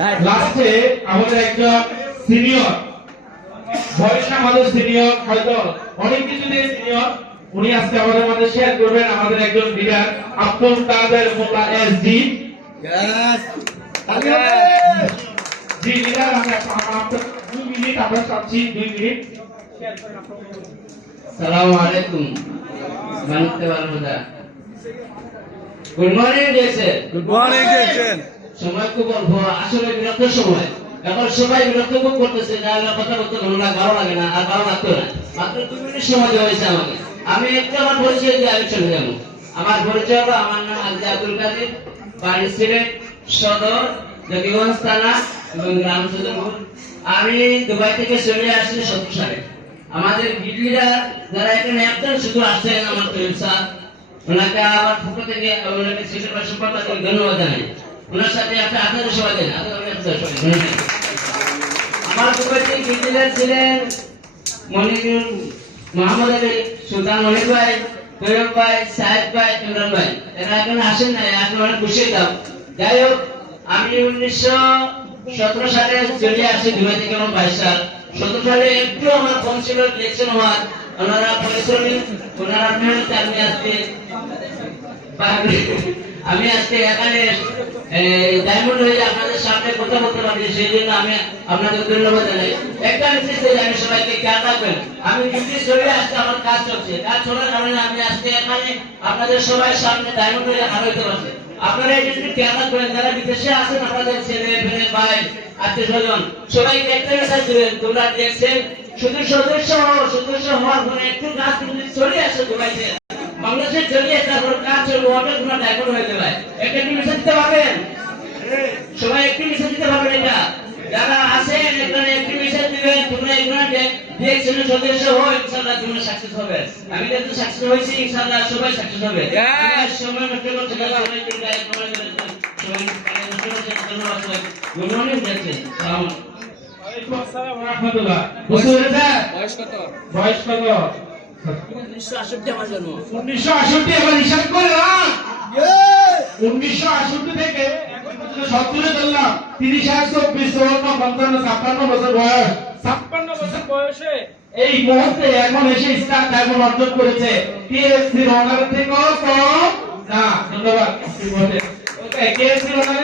লাস্টে আমাদের একজন সিনিয়র, বয়স আমাদের সিনিয়র, হয়তো অনেক কিছু দিয়ে সিনিয়র, উনি আজকে আমাদের মধ্যে শেয়ার করবেন। আমাদের একজন লিডার আব্দুল কাদের মোল্লা এসডি। জি লিডার, আমরা 2 মিনিট আমরা চাচ্ছি, 2 মিনিট। আসসালামু আলাইকুম। মানতে পারবো না। Good morning deer. Good morning deer. সময় খুব অল্প, আসলে বিরক্ত সময়। এখন সবাই বিরক্ত খুব করতেছে, যা কথা বলতে ভালো লাগে না, আর ভালো লাগতো না। মাত্র 2 মিনিট সময় দেওয়া হয়েছে আমাকে। আমি একটু আমার পরিচয় দিয়ে আমি চলে যাবো। আমার পরিচয় হলো, আমার নাম হাজী আব্দুল কাদের, বাড়ি সিলেট সদর, জকিগঞ্জ থানা এবং গ্রাম সদরপুর। আমি দুবাই থেকে চলে আসছি 70 সালে। আমাদের গিডলিরা যারা এখানে একজন শুধু আসছেন, আমার তৈরি স্যার, ওনাকে আমার পক্ষ থেকে ওনাকে সিলেটের পক্ষ থেকে ধন্যবাদ জানাই। ওনার সাথে একটা আপনাদের সবাই দেন, আমার দুবাই থেকে গিডলিরা ছিলেন মনিরুল, মোহাম্মদ আলী, সুলতান মনির ভাই, তৈয়ব ভাই, সাহেব ভাই, ইমরান ভাই। এরা এখন আসেন না, এখন অনেক খুশি হতাম। যাই হোক, আমি 1917 সালে চলে আসি দুবাই থেকে, আমার 22 সাল। 17 সালে একটু আমার ফোন ছিল ইলেকশন হওয়ার, ওনারা পরিশ্রমী, ওনারা মেহনত, আমি আজকে এখানে ডায়মন্ড হয়ে আপনাদের সামনে কথা বলতে পারি, সেই জন্য আমি আপনাদের ধন্যবাদ জানাই। একটা মেসেজ আমি সবাইকে খেয়াল রাখবেন, আমি ডিউটি চলে আসতে আমার কাজ চলছে, কাজ চলার কারণে আমি আজকে এখানে আপনাদের সবাই সামনে ডায়মন্ড হয়ে হার হইতে পারছি। আপনারা এই যদি খেয়াল রাখবেন, যারা বিদেশে আছেন, আপনাদের ছেলে মেয়ে ভাই আত্মীয় স্বজন সবাইকে একটা মেসেজ দেবেন, তোমরা দেখছেন শুধু সদস্য হওয়ার পরে একটু কাজ চলে আসে দুবাইতে, বাংলাদেশে চলে আসে, তারপর কাজ চলবে, অনেক গুণা ডায়মন্ড হয়ে যাবে। একটা মেসেজ দিতে পারবেন সবাই, একটি মেসেজ দিতে পারবেন। এটা যারা আছেন এখানে একটি মেসেজ দিবেন, তোমরা এখানে দেখছেন সদস্য হও, ইনশাআল্লাহ তোমরা সাকসেস হবে। আমি যেহেতু সাকসেস হয়েছি, ইনশাআল্লাহ সবাই সাকসেস হবে। সময় নষ্ট করতে না, সবাই সবাই ধন্যবাদ। গুড মর্নিং দেখছেন। সালাম আলাইকুম। আসসালামু রাহমাতুল্লাহ। বয়স কত? বয়স কত? 1968 আমার জন্ম। 1968 আবার হিসাব করে না। 1968 থেকে এখন পর্যন্ত 70 ধরলাম, 30 আর 24 54 56 বছর বয়স। 56 বছর বয়সে এই মুহূর্তে এখন এসে স্টার ডায়মন্ড অর্জন করেছে। কেএফসি রনার থেকেও কম না। ধন্যবাদ। ওকে, কেএফসি রনার